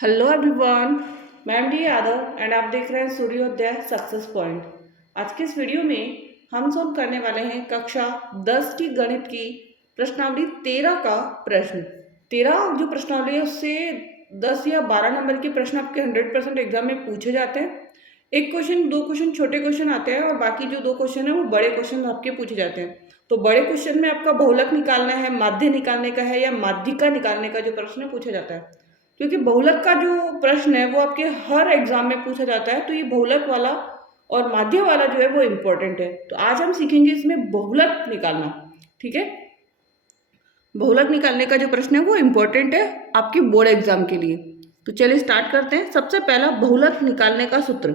Hello everyone, मैं M D Yadav and आप देख रहे हैं सूर्योदय सक्सेस पॉइंट। आज के इस वीडियो में हम सॉल्व करने वाले हैं कक्षा 10 की गणित की प्रश्नावली 13 का प्रश्न। 13 जो प्रश्नावली है उससे 10 या 12 नंबर के प्रश्न आपके 100% एग्जाम में पूछे जाते हैं। एक क्वेश्चन, दो क्वेश्चन छोटे क्वेश्चन आते हैं और बाकी जो दो क्वेश्चन है वो बड़े क्वेश्चन आपके पूछे जाते हैं। तो बड़े क्वेश्चन में आपका बहुलक निकालना है, माध्य निकालने का है या माध्यिका निकालने का जो प्रश्न पूछा जाता है। क्योंकि बहुलक का जो प्रश्न है वो आपके हर एग्जाम में पूछा जाता है, तो ये बहुलक वाला और माध्य वाला जो है वो इम्पोर्टेंट है। तो आज हम सीखेंगे इसमें बहुलक निकालना। ठीक है, बहुलक निकालने का जो प्रश्न है वो इम्पोर्टेंट है आपके बोर्ड एग्जाम के लिए। तो चलिए स्टार्ट करते हैं। सबसे पहला बहुलक निकालने का सूत्र।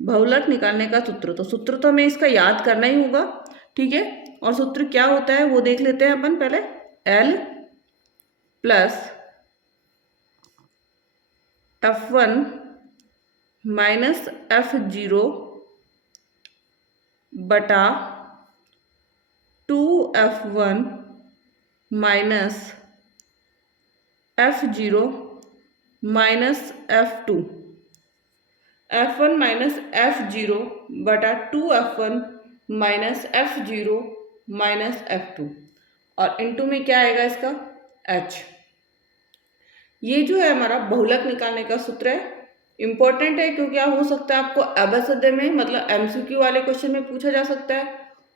बहुलक निकालने का सूत्र, तो सूत्र तो हमें इसका याद करना ही होगा। ठीक है, और सूत्र क्या होता है वो देख लेते हैं अपन पहले। L plus F1 minus F0 बटा 2F1 minus F0 minus F2। F1 minus F0 बटा 2F1 minus F0 minus F2, और इनटू में क्या आएगा इसका H। ये जो है हमारा बहुलक निकालने का सूत्र है। इम्पोर्टेंट है क्योंकि हो सकता है आपको अबसद में मतलब एमसीक्यू वाले क्वेश्चन में पूछा जा सकता है।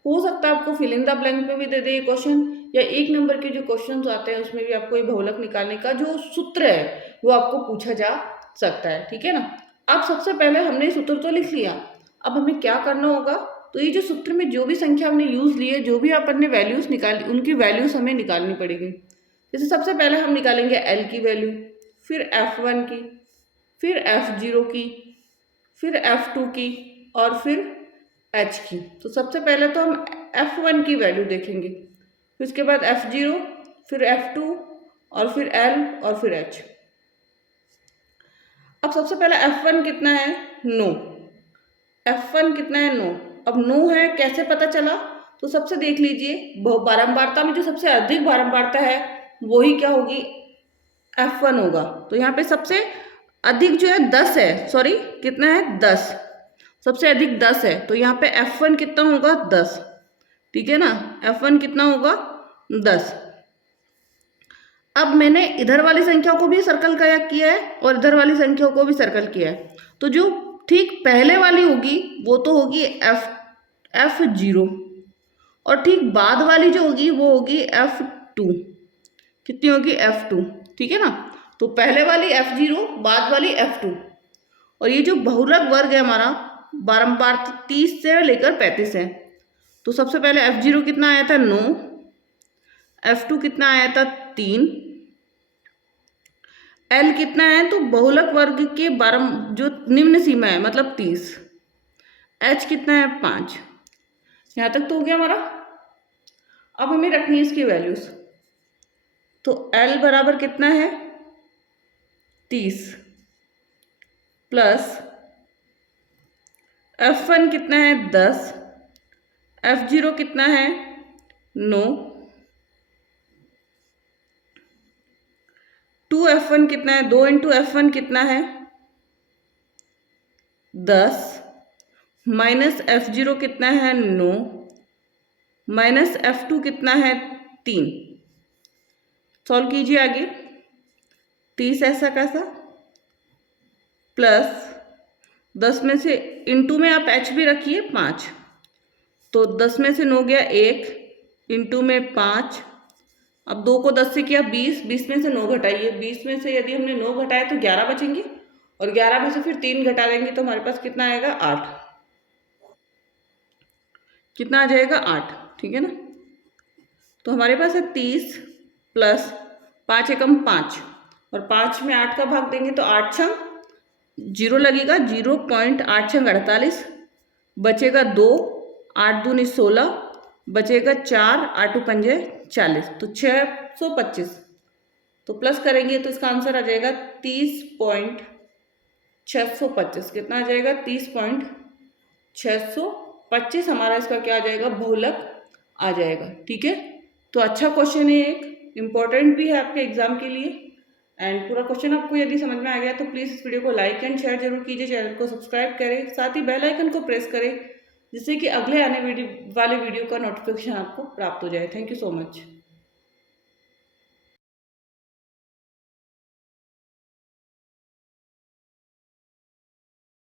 हो सकता है आपको फिल इन द ब्लैंक में भी दे दे ये क्वेश्चन, या एक नंबर के जो क्वेश्चन आते हैं उसमें भी आपको ये बहुलक निकालने का जो सूत्र है वो आपको पूछा जा सकता है। ठीक है ना। अब सबसे पहले हमने सूत्र तो लिख लिया, अब हमें क्या करना होगा, तो ये जो सूत्र में जो भी संख्या हमने यूज ली है, जो भी अपन ने वैल्यूज निकाली, उनकी वैल्यूज हमें निकालनी पड़ेगी। जैसे सबसे पहले हम निकालेंगे L की वैल्यू, फिर F1 की, फिर F0 की, फिर F2 की और फिर H की। तो सबसे पहले तो हम F1 की वैल्यू देखेंगे, फिर उसके बाद F0, फिर F2 और फिर L और फिर H। अब सबसे पहले F1 कितना है 9। F1 कितना है 9। अब 9 है कैसे पता चला, तो सबसे देख लीजिए बारंबारता में जो सबसे अधिक बारंबारता है वही क्या होगी F1 होगा। तो यहाँ पे सबसे अधिक जो है 10 है, सॉरी कितना है 10, सबसे अधिक 10 है, तो यहाँ पे F1 कितना होगा 10। ठीक है ना, F1 कितना होगा 10। अब मैंने इधर वाली संख्या को भी सर्कल किया है और इधर वाली संख्या को भी सर्कल किया है। तो जो ठीक पहले वाली होगी वो तो होगी F0, और ठीक बाद वाली जो होगी वो होगी F2। कितनी होगी F2। ठीक है ना, तो पहले वाली F0, बाद वाली F2। और ये जो बहुलक वर्ग है हमारा बारंबार 30 से लेकर 35 है। तो सबसे पहले F0 कितना आया था 9, F2 कितना आया था 3, L कितना है, तो बहुलक वर्ग के जो निम्न सीमा है मतलब 30, H कितना है 5। यहाँ तक तो हो गया हमारा। अब हमें रखनी है इसकी वैल्यूज। तो L बराबर कितना है 30 प्लस F1 कितना है 10, F0 कितना है 9, 2F1 कितना है, 2 इंटू F1 कितना है 10, माइनस F0 कितना है 9, माइनस F2 कितना है 3। सॉल्व कीजिए आगे। 30 ऐसा कैसा, प्लस 10 में से इंटू में आप H भी रखिए 5, तो 10 में से 9 गया 1, इंटू में 5। अब 2 को 10 से किया 20, 20 में से 9 घटाइए, 20 में से यदि हमने 9 घटाया तो 11 बचेंगे, और 11 में से फिर 3 घटा देंगे तो हमारे पास कितना आएगा 8। कितना आ जाएगा 8। ठीक है ना, तो हमारे पास है 30 प्लस 5 एकम 5, और 5 में 8 का भाग देंगे तो 8 छंग 0 लगेगा, 0.8 छंग 48, बचेगा 2, 8 दूनी 16, बचेगा 4, 8 पंजे 40, तो 625। तो प्लस करेंगे तो इसका आंसर आ जाएगा 30.625। कितना आ जाएगा 30.625 हमारा इसका क्या आ जाएगा बहुलक आ जाएगा। ठीक है, तो अच्छा क्वेश्चन है, एक इम्पोर्टेंट भी है आपके एग्जाम के लिए। एंड पूरा क्वेश्चन आपको यदि समझ में आ गया तो प्लीज़ इस वीडियो को लाइक एंड शेयर जरूर कीजिए, चैनल को सब्सक्राइब करें, साथ ही बेल आइकन को प्रेस करें जिससे कि अगले आने वाले वीडियो का नोटिफिकेशन आपको प्राप्त हो जाए। Thank you so much.